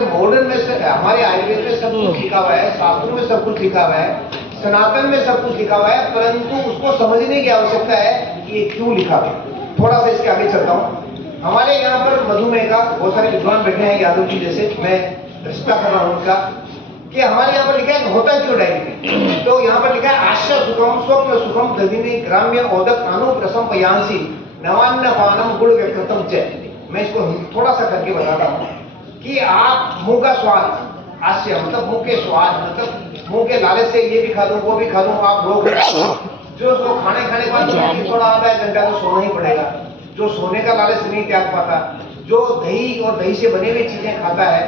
Modern में हमारे आयुर्वेद में सब कुछ लिखा हुआ है, शास्त्रों में सब कुछ लिखा हुआ है, सनातन में सब कुछ लिखा हुआ है, परंतु उसको समझने की आवश्यकता है कि ये क्यों लिखा हुआ है। थोड़ा सा इसके आगे चलता हूँ। हमारे यहाँ पर मधुमेह का बहुत सारे विद्वान बैठे हैं, यादव जी जैसे, मैं रिश्ता कर रहा हूँ उनका, कि हमारे यहाँ पर लिखा है होता क्यों डायबिटीज। तो यहाँ पर लिखा है आश्य सुखम स्वप्न सुखम दधिनी ग्राम्य ओदक अनुप्रसम पयांसी नवान्न पानम गुड़ व्यकृतम च। मैं इसको थोड़ा सा करके बताता हूँ कि आप मुंह का स्वाद, हास्य मतलब मुंह के स्वाद, मतलब मुंह के लालच से ये भी खा लूं वो भी खा लूं, आप लोग जो उसको खाने के बाद थोड़ा आधा एक घंटा तो सोना ही पड़ेगा, जो सोने का लालच नहीं त्याग पाता, जो दही और दही से बनी हुई चीजें खाता है,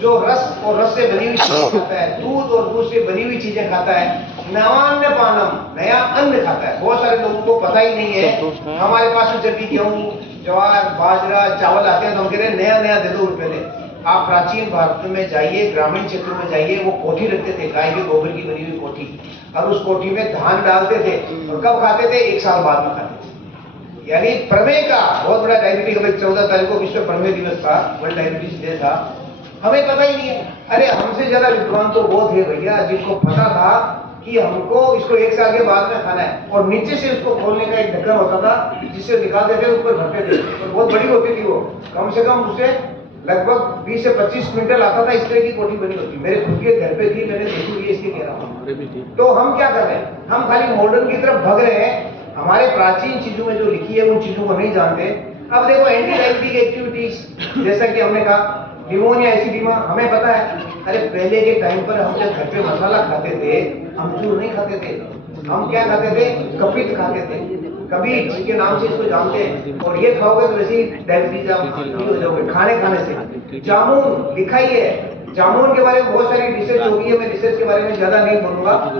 जो रस और रस से बनी हुई चीजें खाता है, दूध और दूध से बनी हुई चीजें खाता है, नवान्न पानम नया अन्न खाता है। बहुत सारे लोगों को पता ही नहीं है। हमारे पास जब भी गेहूं ज्वार बाजरा चावल आते हैं तो हम कह रहे हैं नया नया दे दो पहले। आप प्राचीन भारत में जाइए, ग्रामीण क्षेत्रों में जाइए, वो कोठी रखते थे, गाय के गोबर की बनी हुई कोठी, और उस कोठी में धान डालते थे, और कब खाते थे? एक साल बाद में खाते थे। यानी प्रमेय का बहुत बड़ा डायबिटीज, 14 तारीख को विश्व प्रमेय दिवस था, वर्ल्ड डायबिटीज डे था, हमें पता ही नहीं है। अरे हमसे ज्यादा विद्वान तो वो थे भैया जिनको पता था कि हमको इसको एक साल के बाद में खाना है, और नीचे से उसको खोलने का एक ढक्कन होता था जिससे निकाल देते ऊपर भरते थे, और बहुत बड़ी होती थी वो, कम से कम उसे लगभग 20 से 25 क्विंटल आता था। इस तरह की कोठी बनी होती, मेरे खुद के घर पे थी, मैंने देखी हुई है, इसलिए कह रहा हूँ। तो हम क्या कर रहे हैं? हम खाली मॉडर्न की तरफ भाग रहे हैं, हमारे प्राचीन चीजों में जो लिखी है उन चीजों को नहीं जानते। अब देखो एंटी डायबिटिक एक्टिविटीज, जैसा कि हमने कहा निमोनिया ऐसी बीमार, हमें पता है। अरे पहले के टाइम पर हम जब घर पे मसाला खाते थे, अमचूर नहीं खाते थे, हम क्या खाते थे? कपित खाते थे, कबीर के नाम से इसको जानते हैं। और ये खाओगे तो वैसे ही डायबिटीज आप हो जाओगे खाने से। जामुन लिखा ही है, जामुन के बारे में बहुत सारी रिसर्च होगी है, मैं रिसर्च के बारे में ज्यादा नहीं बोलूंगा।